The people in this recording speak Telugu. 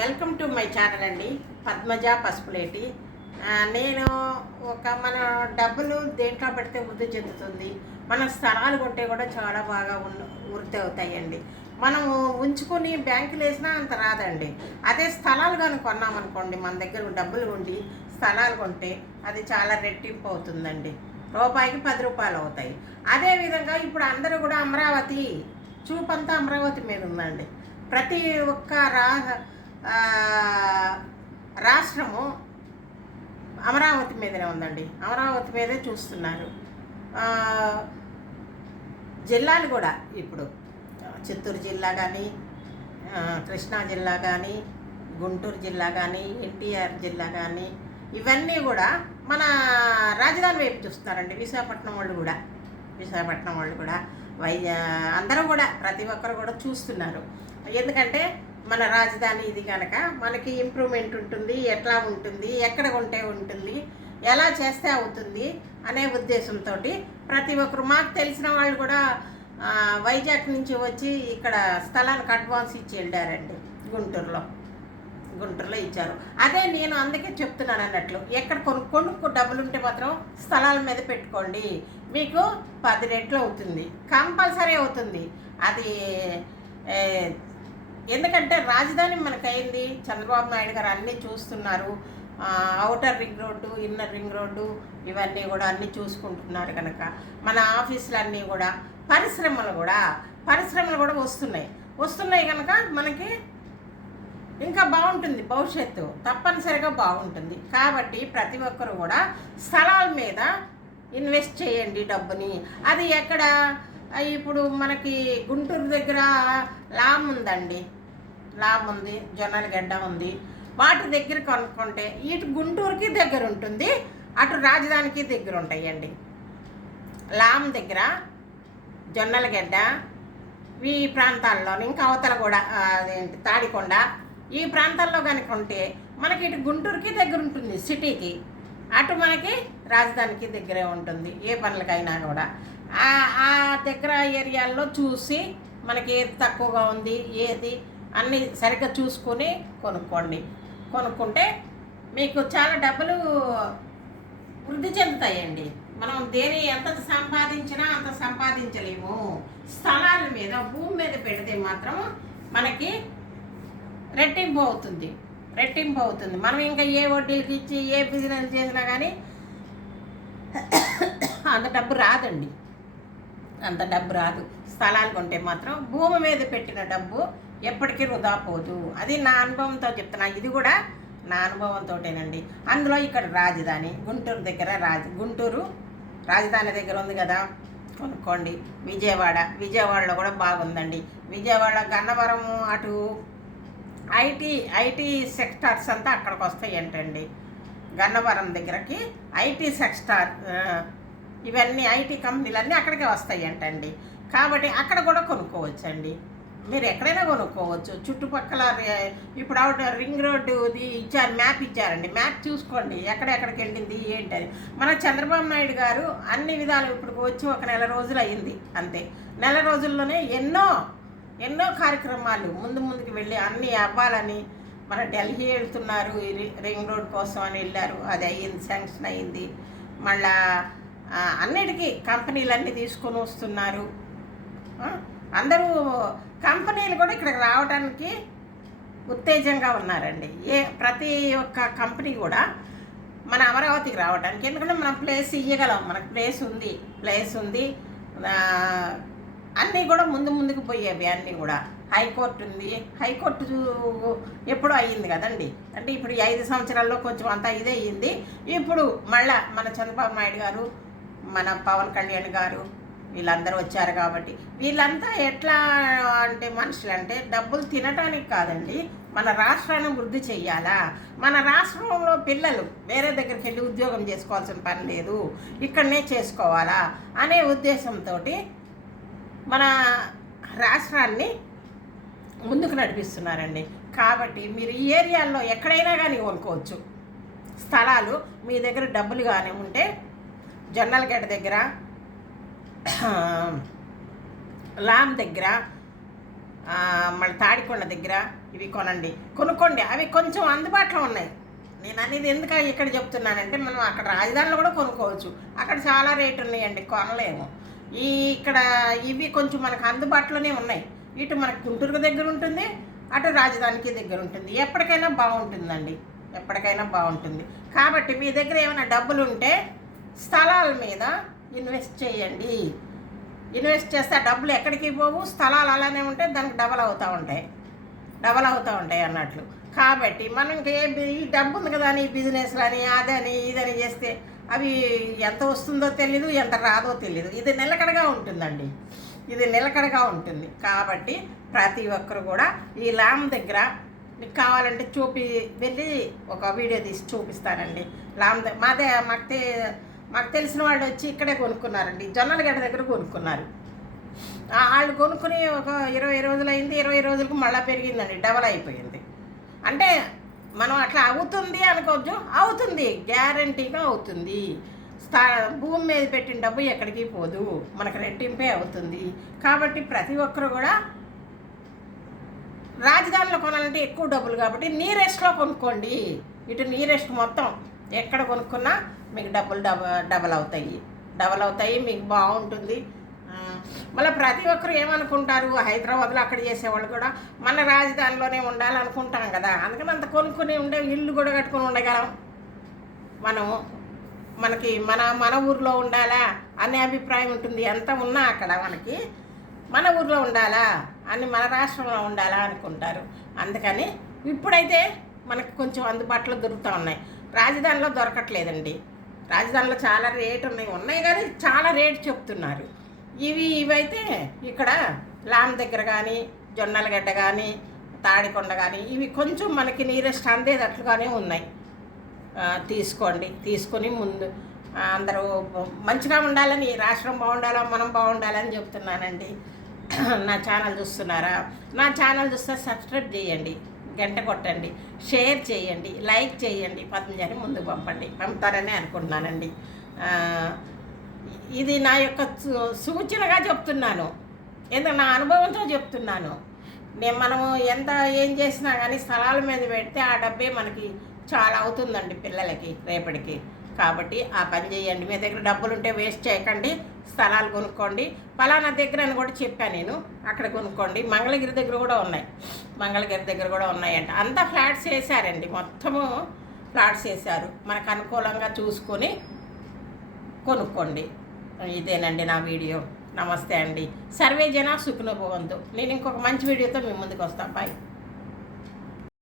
వెల్కమ్ టు మై ఛానల్ అండి పద్మజ పసుపులేటి. నేను ఒక మన డబ్బులు దేంట్లో పెడితే వృద్ధి చెందుతుంది మన స్థలాలు కొంటే కూడా చాలా బాగా వృద్ధి అవుతాయండి. మనము ఉంచుకొని బ్యాంకులు వేసినా అంత రాదండి. అదే స్థలాలు కానీ కొన్నామనుకోండి మన దగ్గర డబ్బులు ఉండి స్థలాలు కొంటే అది చాలా రెట్టింపు అవుతుందండి. రూపాయికి పది రూపాయలు అవుతాయి. అదేవిధంగా ఇప్పుడు అందరూ కూడా అమరావతి చూపంతా అమరావతి మీద ఉందండి. ప్రతి ఒక్క రా రాష్ట్రము అమరావతి మీదనే ఉందండి. అమరావతి మీదే చూస్తున్నారు. జిల్లాలు కూడా ఇప్పుడు చిత్తూరు జిల్లా కానీ కృష్ణా జిల్లా కానీ గుంటూరు జిల్లా కానీ ఎన్టీఆర్ జిల్లా కానీ ఇవన్నీ కూడా మన రాజధాని వైపు చూస్తున్నారండి. విశాఖపట్నం వాళ్ళు కూడా. విశాఖపట్నం వాళ్ళు కూడా. వై అందరూ కూడా ప్రతి ఒక్కరు కూడా చూస్తున్నారు. ఎందుకంటే మన రాజధాని ఇది కనుక మనకి ఇంప్రూవ్మెంట్ ఉంటుంది ఎట్లా ఉంటుంది ఎక్కడ ఉంటే ఉంటుంది ఎలా చేస్తే అవుతుంది అనే ఉద్దేశంతో ప్రతి ఒక్కరు మాకు తెలిసిన వాళ్ళు కూడా వైజాగ్ నుంచి వచ్చి ఇక్కడ స్థలానికి అడ్వాన్స్ ఇచ్చి వెళ్ళారండి గుంటూరులో. గుంటూరులో ఇచ్చారు. అదే నేను అందుకే చెప్తున్నాను అన్నట్లు ఎక్కడ కొను కొనుక్కు డబ్బులు ఉంటే మాత్రం స్థలాల మీద పెట్టుకోండి. మీకు పది రెట్లు అవుతుంది. కంపల్సరీ అవుతుంది. అది ఎందుకంటే రాజధాని మనకైంది. చంద్రబాబు నాయుడు గారు అన్నీ చూస్తున్నారు. Outer ring road inner ring road ఇవన్నీ కూడా అన్నీ చూసుకుంటున్నారు కనుక మన ఆఫీసులన్నీ కూడా పరిశ్రమలు కూడా పరిశ్రమలు కూడా వస్తున్నాయి. వస్తున్నాయి కనుక మనకి ఇంకా బాగుంటుంది భవిష్యత్తు. తప్పనిసరిగా బాగుంటుంది. కాబట్టి ప్రతి ఒక్కరు కూడా స్థలాల మీద ఇన్వెస్ట్ చేయండి డబ్బుని. అది ఎక్కడ? ఇప్పుడు మనకి గుంటూరు దగ్గర లామ్ ఉందండి. లామ్ ఉంది జొన్నల గడ్డ ఉంది. వాటి దగ్గర కొనుక్కుంటే ఇటు గుంటూరుకి దగ్గర ఉంటుంది అటు రాజధానికి దగ్గర ఉంటాయండి. లామ్ దగ్గర జొన్నల గడ్డ ఈ ప్రాంతాల్లో ఇంకా అవతల కూడా అదేంటి తాడికొండ ఈ ప్రాంతాల్లో కనుక ఉంటే మనకి ఇటు గుంటూరుకి దగ్గర ఉంటుంది సిటీకి. అటు మనకి రాజధానికి దగ్గరే ఉంటుంది ఏ పనులకైనా కూడా. ఆ దగ్గర ఏరియాల్లో చూసి మనకి ఏది తక్కువగా ఉంది ఏది అన్నీ సరిగ్గా చూసుకొని కొనుక్కోండి. కొనుక్కుంటే మీకు చాలా డబ్బులు వృద్ధి చెందుతాయండి. మనం దేని ఎంత సంపాదించినా అంత సంపాదించలేము. స్థలాల మీద భూమి మీద పెడితే మాత్రం మనకి రెట్టింపు అవుతుంది. రెట్టింపు అవుతుంది. మనం ఇంకా ఏ వడ్డీలకి ఇచ్చి ఏ బిజినెస్ చేసినా కానీ అంత డబ్బు రాదండి. అంత డబ్బు రాదు. స్థలాలు కొంటే మాత్రం భూమి మీద పెట్టిన డబ్బు ఎప్పటికీ వృధా పోదు. అది నా అనుభవంతో చెప్తున్నా. ఇది కూడా నా అనుభవంతోటేనండి. అందులో ఇక్కడ రాజధాని గుంటూరు దగ్గర రాజ గుంటూరు రాజధాని దగ్గర ఉంది కదా? కొనుక్కోండి. విజయవాడ. విజయవాడలో కూడా బాగుందండి. విజయవాడ గన్నవరం అటు ఐటీ ఐటీ సెక్టార్స్ అంతా అక్కడికి వస్తాయి ఏంటండి? గన్నవరం దగ్గరకి ఐటీ సెక్టార్ ఇవన్నీ ఐటీ కంపెనీలన్నీ అక్కడికే వస్తాయి ఏంటండి? కాబట్టి అక్కడ కూడా కొనుక్కోవచ్చండి. మీరు ఎక్కడైనా కొనుక్కోవచ్చు. చుట్టుపక్కల ఇప్పుడు అవుట్ రింగ్ రోడ్డు ఇది ఇచ్చారు మ్యాప్ ఇచ్చారండి. మ్యాప్ చూసుకోండి. ఎక్కడెక్కడికి వెళ్ళింది ఏంటని. మన చంద్రబాబు నాయుడు గారు అన్ని విధాలు ఇప్పుడు వచ్చి ఒక నెల రోజులు అయ్యింది అంతే. నెల రోజుల్లోనే ఎన్నో ఎన్నో కార్యక్రమాలు ముందు ముందుకు వెళ్ళి అన్నీ అవ్వాలని మన ఢిల్లీ వెళ్తున్నారు. రింగ్ రోడ్ కోసం అని వెళ్ళారు. అది అయ్యింది శాంక్షన్ అయ్యింది. మళ్ళా అన్నిటికీ కంపెనీలన్నీ తీసుకొని వస్తున్నారు. అందరూ కంపెనీలు కూడా ఇక్కడికి రావడానికి ఉత్తేజంగా ఉన్నారండి. ఏ ప్రతి ఒక్క కంపెనీ కూడా మన అమరావతికి రావడానికి ఎందుకంటే మనం ప్లేస్ ఇవ్వగలం మనకు ప్లేస్ ఉంది. ప్లేస్ ఉంది. అన్నీ కూడా ముందు ముందుకు పోయేవి అన్నీ కూడా. హైకోర్టు ఉంది. హైకోర్టు ఎప్పుడో అయ్యింది కదండి. అంటే ఇప్పుడు ఈ ఐదు సంవత్సరాల్లో కొంచెం అంతా ఇదే అయ్యింది. ఇప్పుడు మళ్ళా మన చంద్రబాబు నాయుడు గారు మన పవన్ కళ్యాణ్ గారు వీళ్ళందరూ వచ్చారు కాబట్టి. వీళ్ళంతా ఎట్లా అంటే మనుషులు అంటే డబ్బులు తినటానికి కాదండి మన రాష్ట్రాన్ని వృద్ధి చెయ్యాలా? మన రాష్ట్రంలో పిల్లలు వేరే దగ్గరికి వెళ్ళి ఉద్యోగం చేసుకోవాల్సిన పని లేదు ఇక్కడనే చేసుకోవాలా? అనే ఉద్దేశంతో మన రాష్ట్రాన్ని ముందుకు నడిపిస్తున్నారండి. కాబట్టి మీరు ఈ ఏరియాల్లో ఎక్కడైనా కానీ కొనుక్కోవచ్చు. స్థలాలు మీ దగ్గర డబ్బులు కానీ ఉంటే జొన్నలగడ్డ దగ్గర లామ్ దగ్గర మళ్ళీ తాడికొండ దగ్గర ఇవి కొనండి. కొనుక్కోండి. అవి కొంచెం అందుబాటులో ఉన్నాయి. నేను అనేది ఎందుకు ఇక్కడ చెప్తున్నానంటే మనం అక్కడ రాజధానిలో కూడా కొనుక్కోవచ్చు. అక్కడ చాలా రేటు ఉన్నాయండి. కొనలేము. ఈ ఇక్కడ ఇవి కొంచెం మనకు అందుబాటులోనే ఉన్నాయి. ఇటు మనకు గుంటూరు దగ్గర ఉంటుంది అటు రాజధానికి దగ్గర ఉంటుంది. ఎప్పటికైనా బాగుంటుందండి. ఎప్పటికైనా బాగుంటుంది. కాబట్టి మీ దగ్గర ఏమైనా డబ్బులు ఉంటే స్థలాల మీద ఇన్వెస్ట్ చేయండి. ఇన్వెస్ట్ చేస్తే ఆ డబ్బులు ఎక్కడికి పోవు? స్థలాలు అలానే ఉంటే దానికి డబల్ అవుతూ ఉంటాయి. డబల్ అవుతూ ఉంటాయి అన్నట్లు. కాబట్టి మనం ఏ ఈ డబ్బు ఉంది కదా అని బిజినెస్ అని అదని ఇదని చేస్తే అవి ఎంత వస్తుందో తెలీదు ఎంత రాదో తెలీదు. ఇది నిలకడగా ఉంటుందండి. ఇది నిలకడగా ఉంటుంది. కాబట్టి ప్రతి ఒక్కరు కూడా ఈ లామ్ దగ్గర మీకు కావాలంటే చూపి వెళ్ళి ఒక వీడియో తీసి చూపిస్తానండి. లామ్ మాదే మాకు మాకు తెలిసిన వాళ్ళు వచ్చి ఇక్కడే కొనుక్కున్నారండి. జొన్నలగడ్డ దగ్గర కొనుక్కున్నారు. వాళ్ళు కొనుక్కుని ఒక ఇరవై రోజులు అయింది ఇరవై రోజులకు మళ్ళీ పెరిగిందండి డబల్ అయిపోయింది. అంటే మనం అట్లా అవుతుంది అనుకోవచ్చు అవుతుంది గ్యారంటీగా అవుతుంది. స్థా భూమి మీద పెట్టిన డబ్బు ఎక్కడికి పోదు మనకు రెట్టింపే అవుతుంది. కాబట్టి ప్రతి ఒక్కరు కూడా రాజధానిలో కొనాలంటే ఎక్కువ డబ్బులు కాబట్టి నీరెస్ట్లో కొనుక్కోండి. ఇటు నీరెస్ట్ మొత్తం. ఎక్కడ కొనుక్కున్నా మీకు డబ్బులు డబ డబల్ అవుతాయి. డబల్ అవుతాయి మీకు బాగుంటుంది. మళ్ళీ ప్రతి ఒక్కరు ఏమనుకుంటారు? హైదరాబాద్లో అక్కడ చేసేవాళ్ళు కూడా మన రాజధానిలోనే ఉండాలనుకుంటాం కదా. అందుకని అంత కొనుక్కుని ఉండే ఇల్లు కూడా కట్టుకొని ఉండగలం. మనము మనకి మన మన ఊర్లో ఉండాలా అనే అభిప్రాయం ఉంటుంది. ఎంత ఉన్నా అక్కడ మనకి మన ఊర్లో ఉండాలా అని మన రాష్ట్రంలో ఉండాలా అనుకుంటారు. అందుకని ఇప్పుడైతే మనకు కొంచెం అందుబాటులో దొరుకుతూ ఉన్నాయి. రాజధానిలో దొరకట్లేదండి. రాజధానిలో చాలా రేటు ఉన్నాయి. ఉన్నాయి కానీ చాలా రేట్ చెప్తున్నారు. ఇవి ఇవైతే ఇక్కడ లామ్ దగ్గర కానీ జొన్నలగడ్డ కానీ తాడికొండ కానీ ఇవి కొంచెం మనకి నీరెస్ట్ అందేటట్లుగానే ఉన్నాయి. తీసుకోండి. తీసుకొని ముందు అందరూ మంచిగా ఉండాలని రాష్ట్రం బాగుండాలా మనం బాగుండాలని చెప్తున్నానండి. నా ఛానల్ చూస్తున్నారా? నా ఛానల్ చూస్తే సబ్స్క్రైబ్ చేయండి. గంట కొట్టండి. షేర్ చేయండి. లైక్ చేయండి. పతంజలిని ముందుకు పంపండి. పంపుతారని అనుకుంటున్నానండి. ఇది నా యొక్క సూ- సూచనగా చెప్తున్నాను. ఎందుకంటే నా అనుభవంతో చెప్తున్నాను. నేను మనము ఎంత ఏం చేసినా కానీ స్థలాల మీద పెడితే ఆ డబ్బే మనకి చాలా అవుతుందండి పిల్లలకి రేపటికి. కాబట్టి ఆ పని చేయండి. మీ దగ్గర డబ్బులు ఉంటే వేస్ట్ చేయకండి. స్థలాలు కొనుక్కోండి. ఫలానా దగ్గర అని కూడా చెప్పాను నేను. అక్కడ కొనుక్కోండి. మంగళగిరి దగ్గర కూడా ఉన్నాయి. మంగళగిరి దగ్గర కూడా ఉన్నాయంట. అంతా ఫ్లాట్స్ వేసారండి. మొత్తము ఫ్లాట్స్ వేసారు. మనకు అనుకూలంగా చూసుకొని కొనుక్కోండి. ఇదేనండి నా వీడియో. నమస్తే అండి. సర్వే జన సుఖనుభవంతు నేను ఇంకొక మంచి వీడియోతో మీ ముందుకు వస్తాను బాయ్